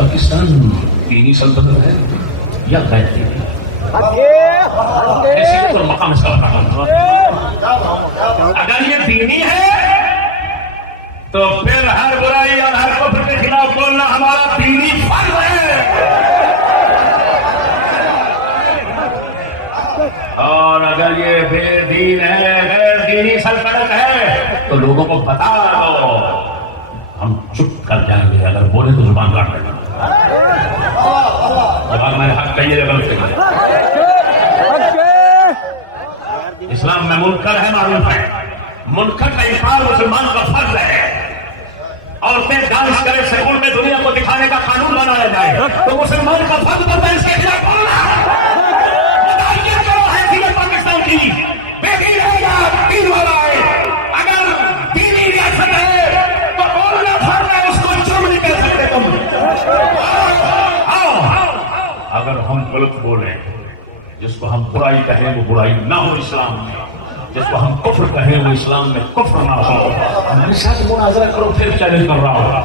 पाकिस्तान दीनी सल्तनत है या गैर दीनी? ऐसे तो मकाम इसका बता। अगर ये दीनी है तो फिर हर बुराई और हर कुफ्र के खिलाफ बोलना हमारा दीनी फर्ज है। और अगर ये बेदीन है, गैर दीनी सल्तनत है, तो लोगों को बता दो, हम चुप कर जाएंगे। अगर बोले तो जुबान काट देना। अगर मैंने हक कहिए गलत कहिए। इस्लाम में मुनकर है, मालूम है। मुनकर का इनकार मुसलमान का फर्ज है। औरतें डांस करें स्कूल में, दुनिया को दिखाने का कानून बनाया जाए, तो मुसलमान का फर्ज बनता है इसके खिलाफ बोलना। पाकिस्तान की बेटी है या दीन वाला है, अगर दीनी रियासत है तो बोलना फर्ज है, उसको जुर्म नहीं कह सकते तुम। अगर हम गलत बोले, जिसको हम बुराई कहें वो बुराई ना हो इस्लाम में, जिसको हम कुफ्र कहें वो इस्लाम में कुफ्र ना हो। हमारे साथ मुनाजरा करो, फिर चैलेंज कर रहा होगा।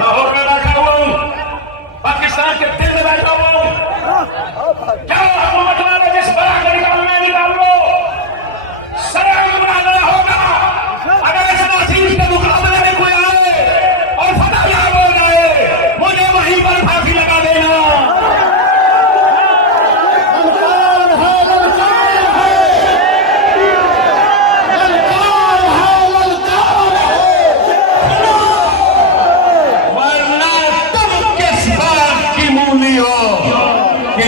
लाहौर में बैठा हुआ हूं, पाकिस्तान के दिल में बैठा हुआ हूं, क्या आपको मतलब है? जिस बड़ा का निकालना निकाल लो, सरल मुनाजरा होगा। अगर इस नासीब के मुकाबले में कोई आए और फतह हो जाए, मुझे वहीं पर फांसी लगा देना। वरना तुम किस बात की मूली हो कि